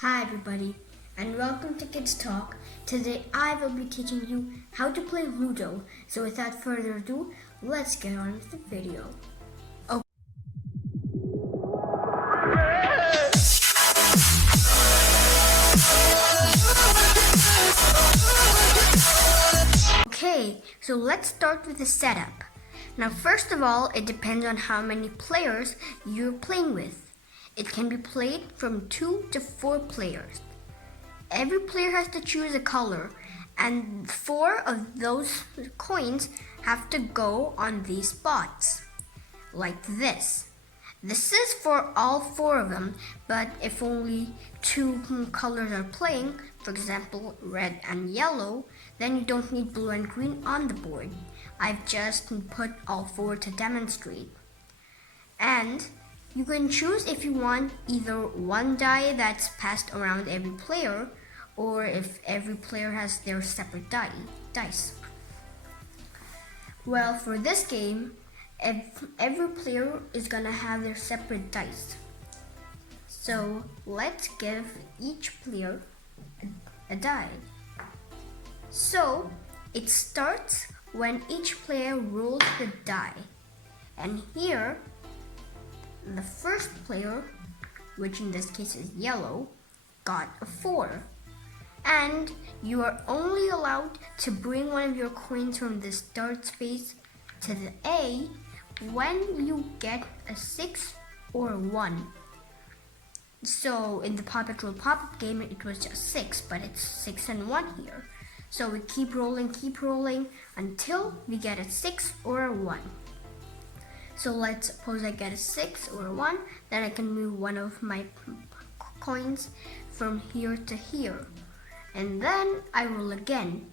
Hi everybody, and welcome to Kids Talk. Today I will be teaching you how to play Ludo. So without further ado, let's get on with the video. Okay, so let's start with the setup. Now first of all, it depends on how many players you're playing with. It can be played from 2 to 4 players. Every player has to choose a color, and 4 of those coins have to go on these spots, like this. This is for all 4 of them, but if only 2 colors are playing, for example red and yellow, then you don't need blue and green on the board. I've just put all 4 to demonstrate. And you can choose if you want either one die that's passed around every player, or if every player has their separate dice. Well, for this game, every player is gonna have their separate dice. So let's give each player a die. So it starts when each player rolls the die. And here, the first player, which in this case is yellow, got a 4. And you are only allowed to bring one of your coins from the start space to the A when you get a 6 or a 1. So in the Paw Patrol pop-up game, it was just 6, but it's 6 and 1 here. So we keep rolling until we get a 6 or a 1. So let's suppose I get a 6 or a 1, then I can move one of my coins from here to here. And then I roll again.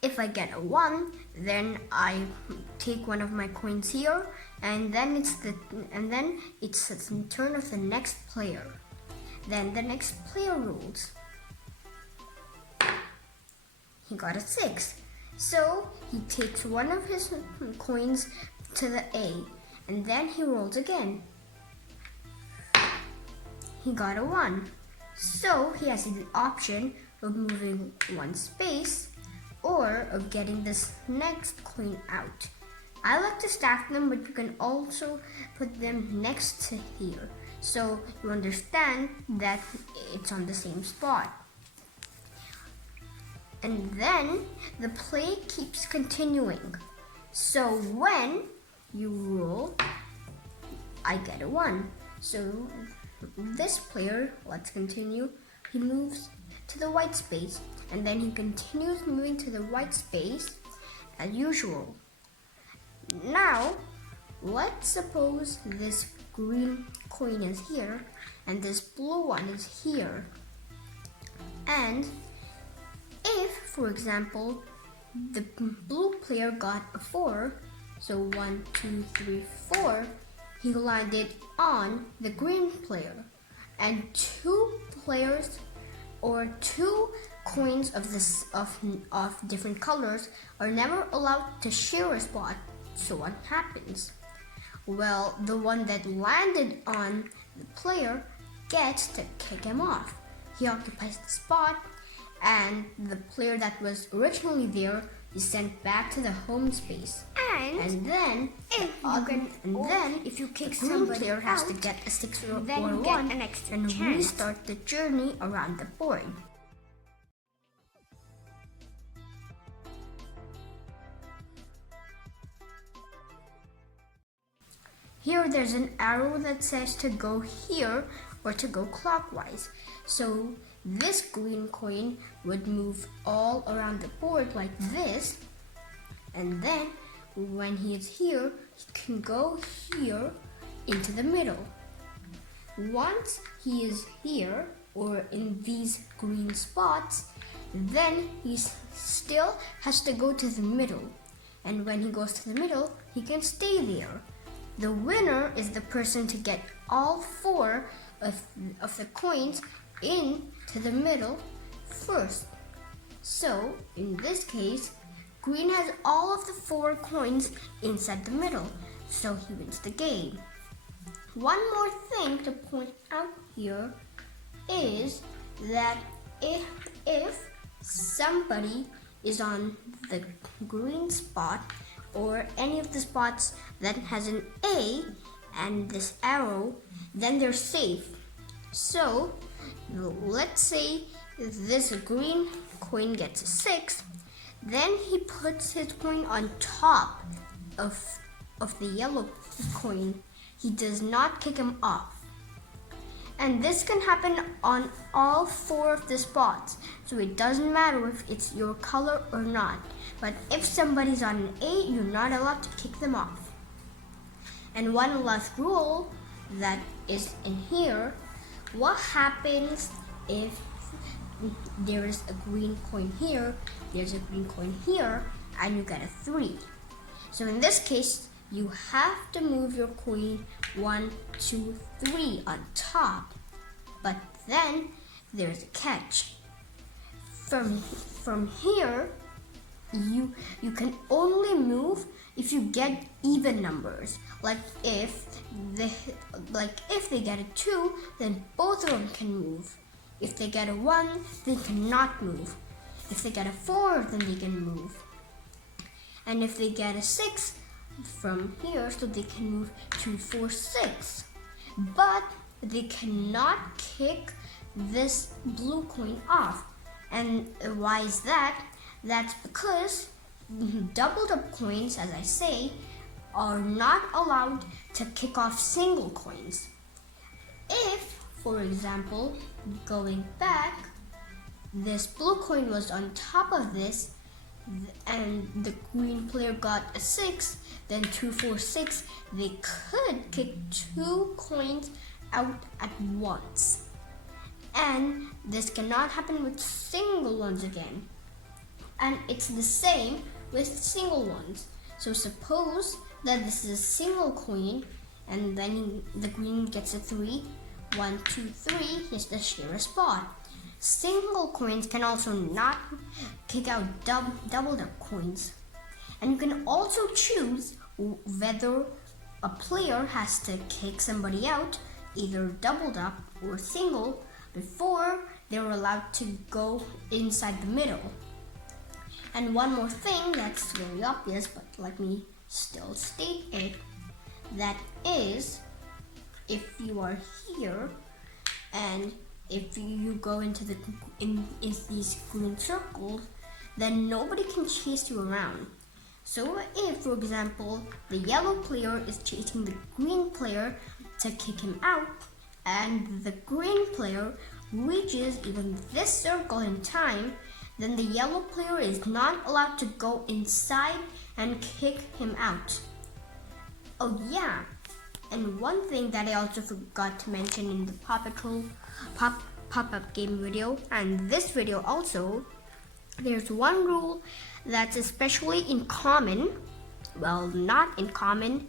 If I get a 1, then I take one of my coins here, and then it's the turn of the next player. Then the next player rolls. He got a 6. So he takes one of his coins to the A, and then he rolls again. He got a 1. So he has the option of moving one space or of getting this next coin out. I like to stack them, but you can also put them next to here, so you understand that it's on the same spot. And then the play keeps continuing. So when you roll, I get a 1. So this player, let's continue, he moves to the white space, and then he continues moving to the white space as usual. Now, let's suppose this green coin is here, and this blue one is here. And if, for example, the blue player got a 4, so 1, 2, 3, 4, he landed on the green player, and 2 players or 2 coins of different colors are never allowed to share a spot. So what happens? Well, the one that landed on the player gets to kick him off. He occupies the spot, and the player that was originally there is sent back to the home space. And then if you kick somebody player has to get a 6 or 1 and restart the journey around the board. Here there's an arrow that says to go here or to go clockwise. So this green coin would move all around the board like this, and then when he is here, he can go here into the middle. Once he is here or in these green spots, then he still has to go to the middle. And when he goes to the middle, he can stay there. The winner is the person to get all 4 of the coins into the middle first. So in this case, green has all of the 4 coins inside the middle, so he wins the game. One more thing to point out here is that if somebody is on the green spot or any of the spots that has an A and this arrow, then they're safe. So let's say this green coin gets a 6, then he puts his coin on top of the yellow coin. He does not kick him off. And this can happen on all 4 of the spots. So it doesn't matter if it's your color or not. But if somebody's on an 8, you're not allowed to kick them off. And one last rule that is in here, what happens if there is a green coin here, there's a green coin here, and you get a 3. So in this case, you have to move your coin 1, 2, 3 on top. But then there's a catch. From here, you can only move if you get even numbers. Like if they get a 2, then both of them can move. If they get a 1, they cannot move. If they get a 4, then they can move. And if they get a 6 from here, so they can move 2, 4, 6. But they cannot kick this blue coin off. And why is that? That's because doubled up coins, as I say, are not allowed to kick off single coins. If, for example, going back, this blue coin was on top of this, and the green player got a 6, then 2, 4, 6, they could kick 2 coins out at once. And this cannot happen with single ones again. And it's the same with single ones. So suppose that this is a single coin, and then the green gets a 3. 1, 2, 3, he has to share a spot. Single coins can also not kick out doubled up coins. And you can also choose whether a player has to kick somebody out, either doubled up or single, before they're allowed to go inside the middle. And one more thing that's very obvious, but let me still state it, that is, if you are here and if you go into these green circles, then nobody can chase you around. So if, for example, the yellow player is chasing the green player to kick him out, and the green player reaches even this circle in time, then the yellow player is not allowed to go inside and kick him out. Oh yeah, and one thing that I also forgot to mention in the Paw Patrol pop-up game video, and this video also, there's one rule that's especially in common, well, not in common,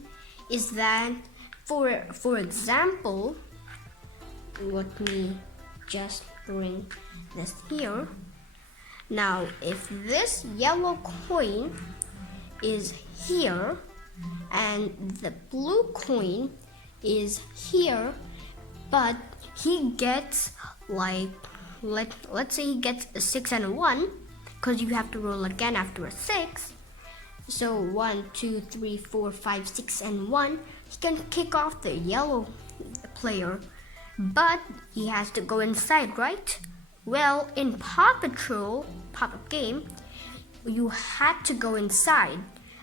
is that for example, let me just bring this here. Now, if this yellow coin is here and the blue coin is here, but he gets like, let's say he gets a 6 and a 1, because you have to roll again after a 6. So 1, 2, 3, 4, 5, 6, and 1. He can kick off the yellow player, but he has to go inside, right? Well, in Paw Patrol pop-up game, you had to go inside.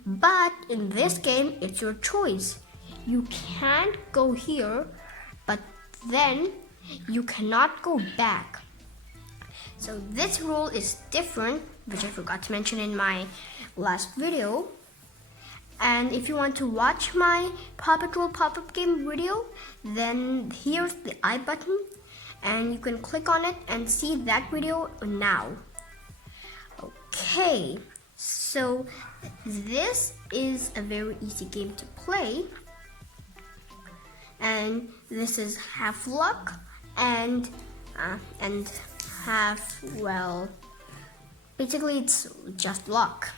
But in this game, it's your choice. You can't go here, but then you cannot go back. So this rule is different, which I forgot to mention in my last video. And if you want to watch my Paw Patrol pop-up game video, then here's the I button, and you can click on it and see that video now. Okay, so this is a very easy game to play, and this is half luck and half, well, basically it's just luck.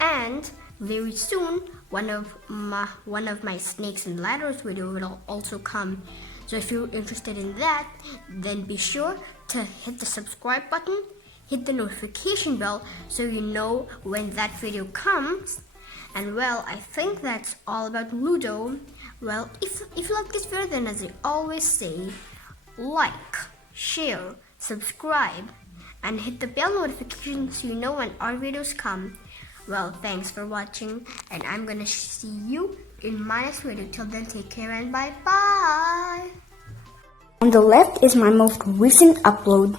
And very soon, one of my snakes and ladders video will also come. So if you're interested in that, then be sure to hit the subscribe button, hit the notification bell so you know when that video comes. And well, I think that's all about Ludo. Well, if you like this video, then as I always say, like, share, subscribe, and hit the bell notification so you know when our videos come. Well, thanks for watching, and I'm gonna see you in my next video. Till then, take care and bye-bye. On the left is my most recent upload.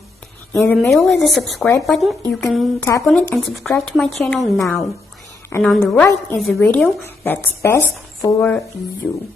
In the middle is the subscribe button. You can tap on it and subscribe to my channel now. And on the right is a video that's best for you.